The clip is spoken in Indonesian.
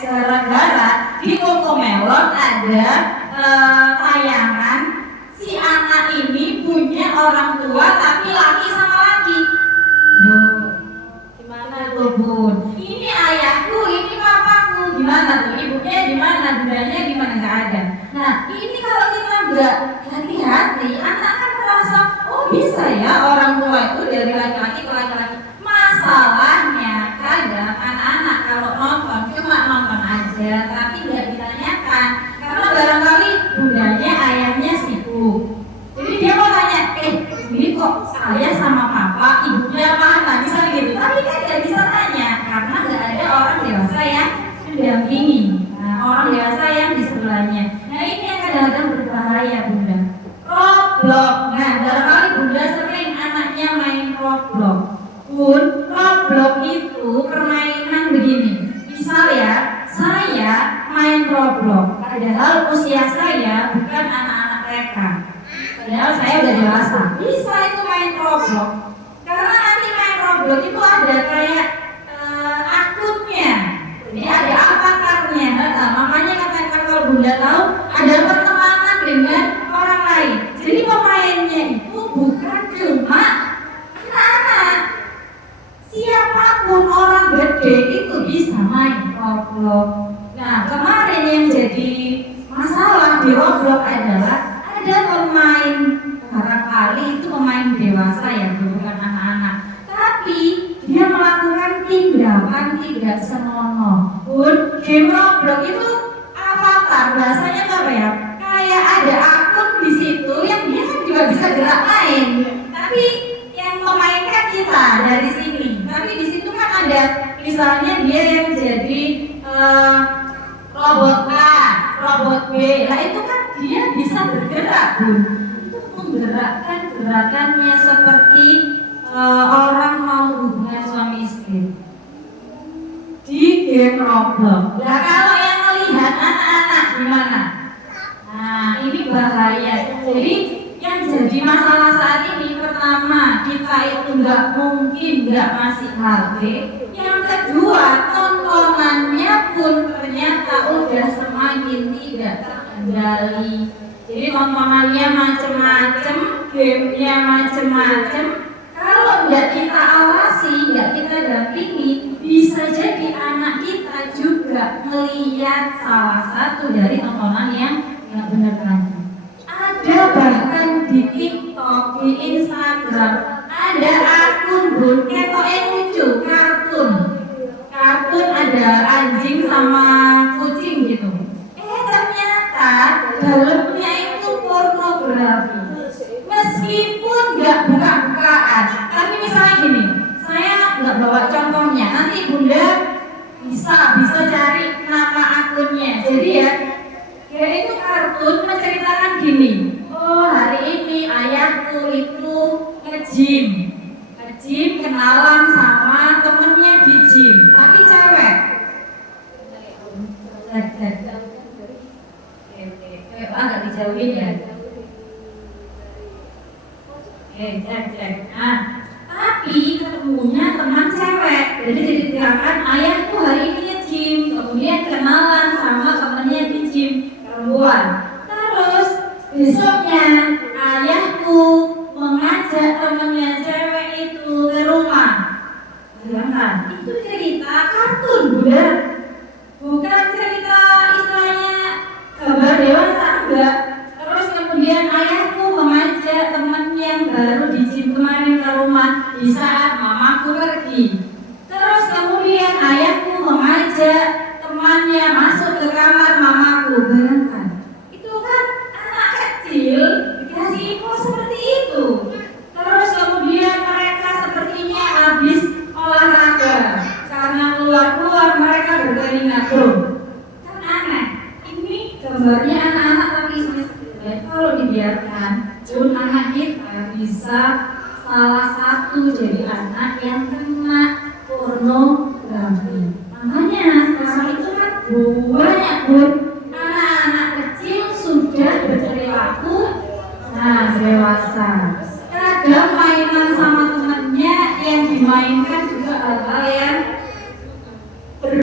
gara-gara di Cocomelon ada tayangan si anak ini punya orang tua tapi laki sama laki. Gimana tuh Bun? Ini ayahku, ini papaku. Gimana tuh? Ibunya di mana? Bundanya di mana? Nggak ada. Nah, ini kalau kita nggak hati-hati, anak kan merasa, oh bisa ya orang tua itu dari laki-laki ke laki-laki. Masalahnya kadang anak-anak kalau nonton cuma nonton aja, tapi nggak ditanyakan. Karena barangkali bundanya, ayahnya sibuk. Jadi dia mau tanya, ini kok saya sama papa, ibunya mana? Bisa gitu. Tapi kan nggak bisa tanya karena nggak ada orang dewasa yang mendampingi. Nah, orang dewasa yang di sebelahnya. Nah ini yang kadang-kadang berbahaya Bunda. Roblox. Nah barangkali Bunda sering anaknya main Roblox. Bun, Roblox itu permainan begini. Misal ya, saya main Roblox. Padahal usia saya bukan anak-anak mereka. Padahal saya udah dewasa. Bisa itu main Roblox. Karena nanti main Roblox itu ada kayak akunnya. Ini ada avatarnya. Makanya katakan kalau Bunda tahu ada pertemanan dengan orang lain. Jadi pemainnya itu bukan cuma anak-anak. Siapapun orang gede itu bisa main Roblox. Nah kemarin yang jadi masalah di Roblox adalah ada pemain, barangkali itu pemain dewasa ya, bukan anak-anak. Tapi dia melakukan tindakan tidak senonoh. Bun, game Roblox itu avatar, bahasanya apa ya? Kayak ada akun di situ yang dia kan juga bisa gerak main. Tapi yang memainkan kita dari sini. Tapi di situ kan ada, misalnya dia yang jadi robot A, robot B. Nah itu kan dia bisa bergerak Bun. Itu menggerakkan gerakannya seperti orang mau hubungan suami istri di game Roblox. Nah kalau yang melihat anak-anak gimana? Nah ini bahaya. Jadi yang jadi masalah saat ini pertama kita itu nggak mungkin nggak masih HP. Yang kedua tontonannya pun ternyata udah semakin tidak terkendali. Jadi tontonannya macem-macem, gamenya macem-macem. Kalau nggak kita awasi, nggak kita dampingi, bisa jadi anak kita juga melihat salah satu dari tontonan yang nggak benar tadi. Ada bahkan di TikTok, di Instagram, ada akun Bun, ketoknya lucu, kartun ada anjing sama kucing gitu. Ternyata dalamnya itu pornografi. Meskipun nggak buka-bukaan, tapi misalnya gini, saya nggak bawa contohnya, nanti Bunda bisa cari nama akunnya. Jadi ya itu kartun menceritakan gini, oh hari ini ayahku itu nge-gym kenalan sama temennya di gym, tapi cewek. Agak dijauhin ya. Cek. Nah, tapi ketemunya teman cewek. Jadi diceritakan ayahku hari ini nge-gym, kemudian kenalan sama temennya di gym perempuan. Terus besoknya ayahku mengajak temennya cewek itu ke rumah. Bayangkan, itu cerita kartun Bunda, bukan cerita istilahnya gambar dewasa enggak. Terus kemudian ayahku mengajak teman yang baru di gym kemarin ke rumah di saat mamaku pergi. Terus kemudian ayahku mengajak temannya masuk ke kamar mamaku. Bayangkan, itu kan anak kecil dikasih info seperti itu. Terus kemudian mereka sepertinya habis olahraga karena keluar mereka berkeringat tuh. Kan aneh. Ini gambarnya anak-anak tapi kalau dibiarkan pun anak kita bisa salah satu jadi anak yang kena pornografi. Makanya sekarang itu kan banyak Bun, anak-anak kecil sudah berperilaku dewasa.